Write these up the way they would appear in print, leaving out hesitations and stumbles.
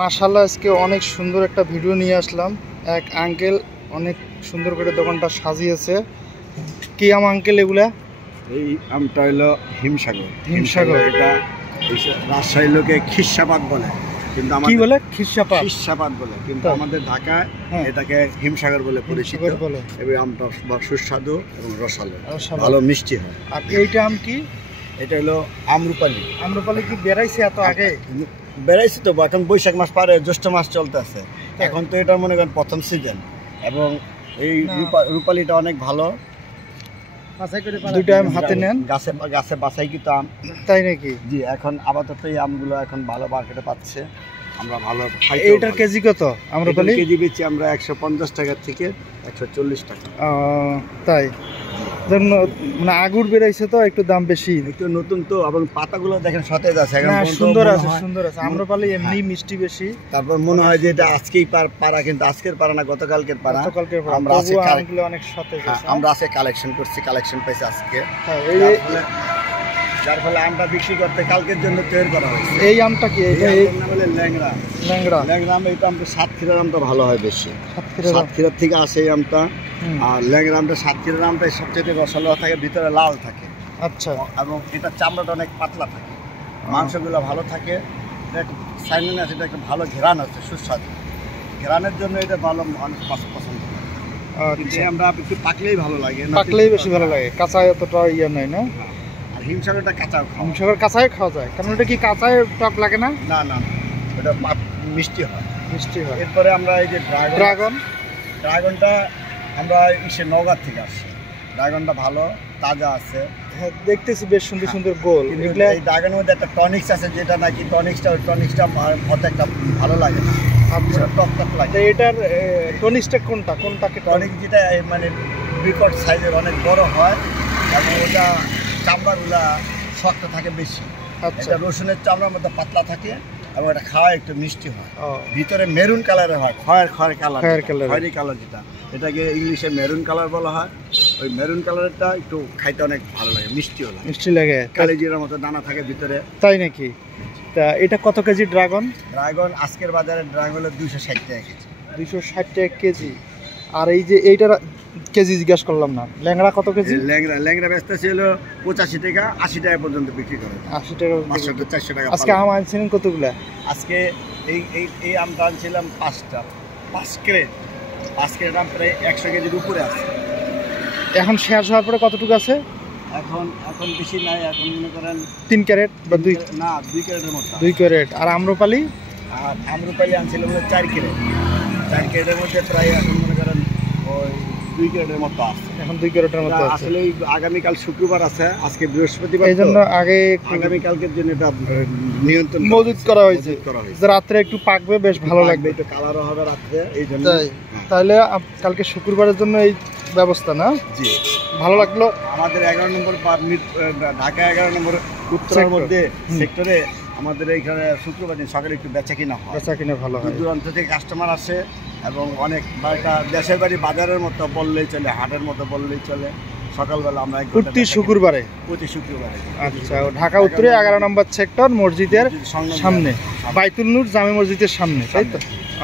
মাশাআল্লাহ আজকে অনেক সুন্দর একটা ভিডিও নিয়ে আসলাম। এক আঙ্কেল অনেক সুন্দর করে দোকানটা সাজিয়েছে। কি আম আঙ্কেল এগুলা? এই আমটা হলো হিমসাগর। হিমসাগর এটা রাজশাহীর লোকে খিরসাপাত বলে, কিন্তু কি বলে? খিরসাপাত। খিরসাপাত বলে, কিন্তু আমাদের ঢাকায় এটাকে হিমসাগর বলে পরিচিত। এবং আমটা সুস্বাদু এবং রসালো, ভালো মিষ্টি হয়। আর এইটা আম কি? এটা হলো আমরুপালি। আমরুপালি কি বেরাইছে এত আগে? বেড়াইছি তো, এখন বৈশাখ মাস পারে জ্যৈষ্ঠ মাস চলতে আছে। এখন তো এটা মনে করেন প্রথম সিজন, এবং এই রূপালিটা অনেক ভালো। দুইটা আম হাতে নেন, গাছে গাছে বাছাই কিন্তু আম। তাই নাকি? জি, এখন আপাতত এই আমগুলো এখন ভালো মার্কেটে পাচ্ছে, আমরা ভালো। এইটার কেজি কত আমরুপালি? কেজি বেচি আমরা 150 টাকা থেকে 140 টাকা। তাই মানে আগুর বেরাইছে তো একটু দাম বেশি, একটু নতুন তো, এবং পাতাগুলো দেখেন সতেজ আছে, সুন্দর আছে, সুন্দর আছে। আমরুপালি এমনি মিষ্টি বেশি। তারপর মনে হয় যে এটা আজকেই পারা, কিন্তু আজকের পারা না, গতকালকের পারা। আমরা আমগুলো অনেক সতেজ আছে। আমরা আজকে কালেকশন করছি, কালেকশন পাইছি আজকে, যার ফলে আমটা বিক্রি করতে কালকের জন্য তৈরি করা হয়েছে। এই আমটা কি? এটা ল্যাংড়া। ল্যাংড়া ল্যাংড়া আম, এটা আমটা সাতক্ষীরার আমটা ভালো হয় বেশি। সাতক্ষীরার থেকে আসে এই আমটা। আর ল্যাংড়া আমটা, সাতক্ষীরার আমটা সবচেয়ে রসালো থাকে, ভিতরে লাল থাকে। আচ্ছা। এবং এটা চামড়াটা অনেক পাতলা থাকে, মাংসগুলো ভালো থাকে। সাইলেন আছে, এটা একটা ভালো ঘেরান আছে, সুস্বাদু। ঘেরানের জন্য এটা ভালো, অনেক পছন্দ করে। আমরা একটু পাকলেই ভালো লাগে, পাকলেই বেশি ভালো লাগে, কাঁচা এতটা ইয়ে নাই না। আর হিমসাগরটা কাঁচা, হিমসাগর কাঁচাই খাওয়া যায়, কারণ এটা কি কাঁচায় টক লাগে না? না না, এটা মিষ্টি হয়, মিষ্টি হয়। এরপরে আমরা এই যে ড্রাগনটা আমরা নওগাঁ থেকে আসছে। ড্রাগনটা ভালো, তাজা আছে। হ্যাঁ, দেখতেছি বেশ সুন্দর সুন্দর গোল। এই ড্রাগনের মধ্যে একটা টনিক্স আছে, যেটা নাকি টনিক্সটা অত একটা ভালো লাগে না। আচ্ছা, টক টক লাগে। এটার টনিক্সটা কোনটাকে? টনিক যেটা মানে বিকট সাইজের, অনেক বড় হয়, এবং ওটা চামড়াগুলা শক্ত থাকে বেশি। আচ্ছা। রসুনের চামড়ার মধ্যে পাতলা থাকে, এবং এটা খাওয়া একটু মিষ্টি হয়। ভিতরে মেরুন কালারের হয়, খয়েরি কালার, যেটা এটাকে ইংলিশে মেরুন কালার বলা হয়। ওই মেরুন কালারটা একটু খাইতে অনেক ভালো লাগে, মিষ্টিও লাগে। মিষ্টি লাগে, কালিজিরার মতো দানা থাকে ভিতরে। তাই নাকি? তা এটা কত কেজি ড্রাগন? আজকের বাজারে ড্রাগন হলো 260 টাকা কেজি। 260 টাকা কেজি। আর এই যে এইটার কেজি জিজ্ঞাসা করলাম না। ল্যাংড়া কত কেজি? ল্যাংড়া বেচতে ছিল 85 টাকা, 80 টাকা পর্যন্ত বিক্রি করে। 80 টাকা, 400 টাকা। আজকে আম আনছিলেন কতগুলা? আজকে এই আমটা আনছিলাম 5 ক্রেট। 5 ক্রেট আম প্রায় 100 কেজির উপরে আছে। এখন শেষ হওয়ার পরে কতটুকু আছে? এখন বেশি নাই, এখন মনে করেন 3 ক্যারেট বা 2 ক্যারেটের মতো। 2 ক্যারেট। আর আমরুপালি? আমরুপালি আনছিলাম 4 ক্যারেট। 4 ক্যারেটের মধ্যে প্রায় এখন মনে করেন ওই 2 ক্যারেটের মতো আছে। এখন 2 ক্যারেটের মতো আছে। আসলে আগামীকাল শুক্রবার আছে, আজকে বৃহস্পতিবার, এই জন্য আগামীকালকের জন্য এটা নিয়ন্ত্রণ মজুত করা হয়েছে, যে রাত্রে একটু পাকবে, বেশ ভালো লাগবে, একটু কালারও হবে রাত্রে, এই জন্য। তাহলে কালকে শুক্রবারের জন্য এই ব্যবস্থা না? জি, ভালো লাগলো। আমাদের 11 নম্বর ঢাকা 11 নম্বর উত্তরের মধ্যে সেক্টরে আমাদের এইখানে শুক্রবার দিন সকালে একটু বেচা কিনা ভালো হয়। দূরান্ত থেকে কাস্টমার আসে, এবং অনেক দেশের বাড়ি বাজারের মতো বললেই চলে, হাটের মতো বললেই চলে। সকালবেলা আমরা প্রতি শুক্রবারে। আচ্ছা, ঢাকা উত্তরে 11 নম্বর সেক্টর, মসজিদের সামনে, বাইতুল নূর জামে মসজিদের সামনে, তাই তো?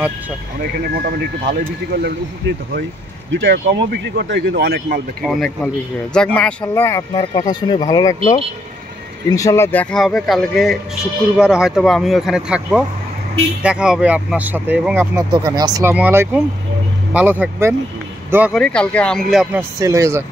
আচ্ছা, আমরা এখানে মোটামুটি একটু ভালোই বিক্রি করলে উপকৃত হই। 2 টাকা কমও বিক্রি করতে হয়, কিন্তু অনেক মাল বিক্রি হয়। যাক, মাশাআল্লাহ, আপনার কথা শুনে ভালো লাগলো। ইনশাল্লাহ দেখা হবে কালকে শুক্রবার, হয়তো বা আমিও এখানে থাকবো। দেখা হবে আপনার সাথে এবং আপনার দোকানে। আসসালামু আলাইকুম, ভালো থাকবেন। দোয়া করি কালকে আমগুলো আপনার সেল হয়ে যাক।